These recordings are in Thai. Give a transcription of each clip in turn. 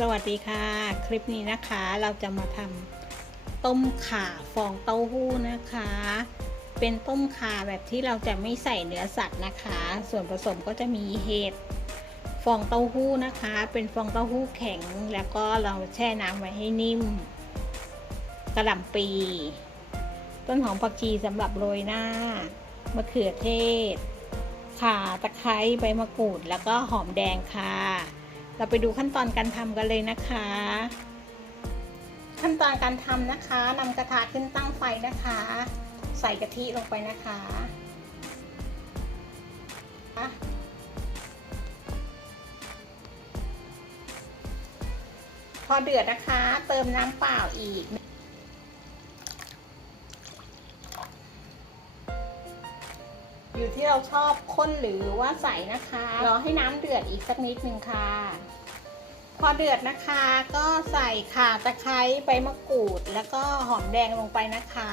สวัสดีค่ะ คลิปนี้นะคะเราจะมาทำต้มข่าฟองเต้าหู้นะคะ เป็นต้มข่าแบบที่เราจะไม่ใส่เนื้อสัตว์นะคะ ส่วนผสมก็จะมีเห็ดฟองเต้าหู้นะคะ เป็นฟองเต้าหู้แข็ง แล้วก็เราแช่น้ำไว้ให้นิ่มกระหล่ำปีต้นหอมผักชีสำหรับโรยหน้ามะเขือเทศข่าตะไคร้ใบมะกรูด แล้วก็หอมแดงค่ะ เราไปดูขั้นตอนการทำกันเลยนะคะ ขั้นตอนการทำนะคะนำกระทะขึ้นตั้งไฟนะคะ ใส่กะทิลงไปนะคะพอเดือดนะคะ เติมน้ำเปล่าอีก อยู่ที่เราชอบข้นหรือว่าใสนะคะรอให้น้ำเดือดอีกสักนิดนึงค่ะ พอเดือดนะคะก็ใส่ข่าตะไคร้ใบมะกรูด แล้วก็หอมแดงลงไปนะคะ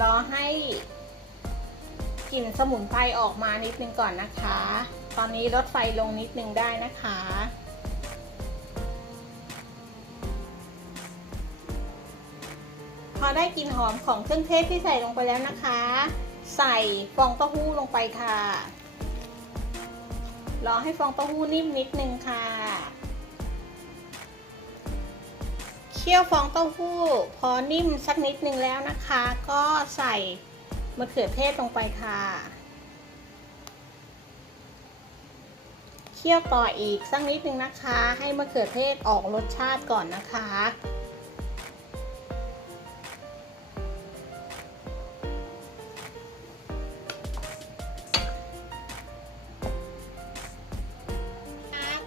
รอให้กลิ่นสมุนไพรออกมานิดนึงก่อนนะคะ ตอนนี้ลดไฟลงนิดนึงได้นะคะ พอได้กลิ่นหอมของเครื่องเทศที่ใส่ลงไปแล้วนะคะ ใส่ฟองเต้าหู้ลงไปค่ะ รอให้ฟองเต้าหู้นิ่มนิดนึงค่ะ เคี่ยวฟองเต้าหู้พอนิ่มสักนิดนึงแล้วนะคะ ก็ใส่มะเขือเทศลงไปค่ะ เคี่ยวต่ออีกสักนิดนึงนะคะ ให้มะเขือเทศออกรสชาติก่อนนะคะ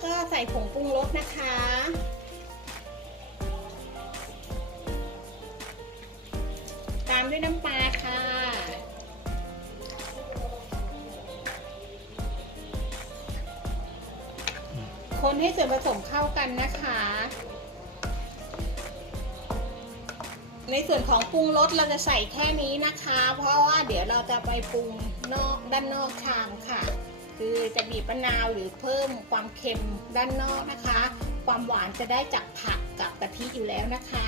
ก็ใส่ผงปรุงรสนะคะตามด้วยน้ำปลาค่ะ คนให้ส่วนผสมเข้ากันนะคะ ในส่วนของปรุงรสเราจะใส่แค่นี้นะคะ เพราะว่าเดี๋ยวเราจะไปปรุงนอกด้านนอกชามค่ะ คือจะบีบมะนาวหรือเพิ่มความเค็มด้านนอกนะคะ ความหวานจะได้จากผักกับกะทิอยู่แล้วนะคะ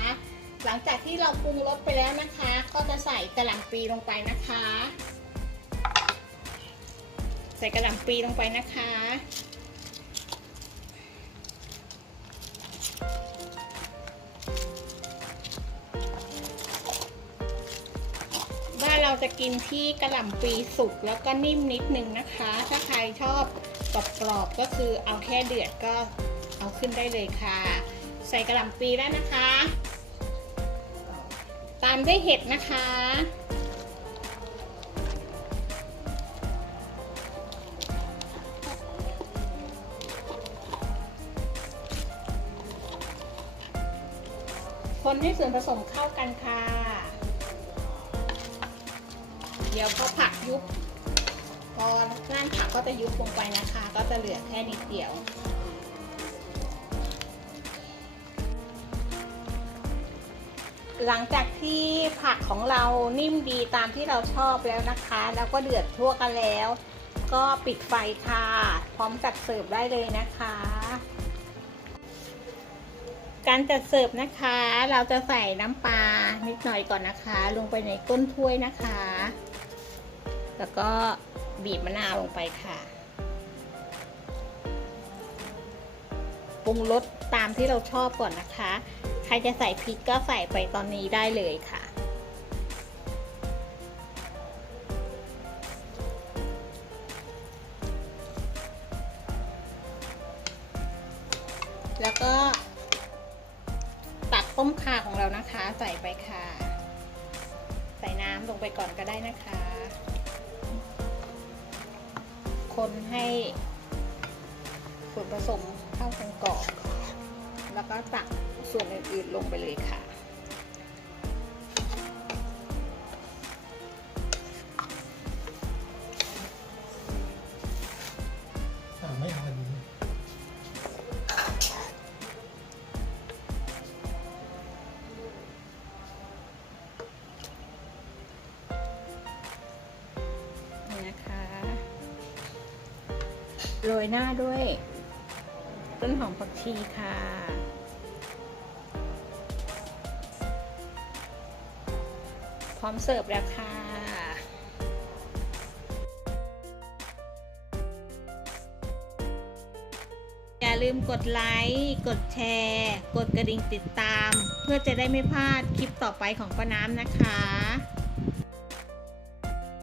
หลังจากที่เราปรุงรสไปแล้วนะคะ ก็จะใส่กระหล่ำปีลงไปนะคะ ใส่กระหล่ำปีลงไปนะคะ จะกินที่กระหล่ำปีสุกแล้วก็นิ่มนิดนึงนะคะ ถ้าใครชอบกรอบๆก็คือเอาแค่เดือดก็เอาขึ้นได้เลยค่ะ ใส่กระหล่ำปีแล้วนะคะ ตามด้วยเห็ดนะคะ คนให้ส่วนผสมเข้ากันค่ะ เดี๋ยวพอผักยุบพอนั่นผักก็จะยุบลงไปนะคะ ก็จะเหลือแค่นิดเดียว หลังจากที่ผักของเรานิ่มดีตามที่เราชอบแล้วนะคะ แล้วก็เดือดทั่วกันแล้ว ก็ปิดไฟค่ะ พร้อมจัดเสิร์ฟได้เลยนะคะ การจัดเสิร์ฟนะคะ เราจะใส่น้ำปลานิดหน่อยก่อนนะคะ ลงไปในก้นถ้วยนะคะ แล้วก็บีบมะนาวลงไปค่ะปรุงรสตามที่เราชอบก่อนนะคะ ใครจะใส่พริกก็ใส่ไปตอนนี้ได้เลยค่ะ แล้วก็ตักต้มข่าของเรานะคะ ใส่ไปค่ะ ใส่น้ำลงไปก่อนก็ได้นะคะ คนให้ส่วนผสมเข้ากันก่อนแล้วก็ตักส่วนอื่นๆลงไปเลยค่ะ โรยหน้าด้วยต้นหอมผักชีค่ะ พร้อมเสิร์ฟแล้วค่ะ อย่าลืมกดไลค์ กดแชร์ กดกระดิ่งติดตาม เพื่อจะได้ไม่พลาดคลิปต่อไปของป้าน้ำนะคะ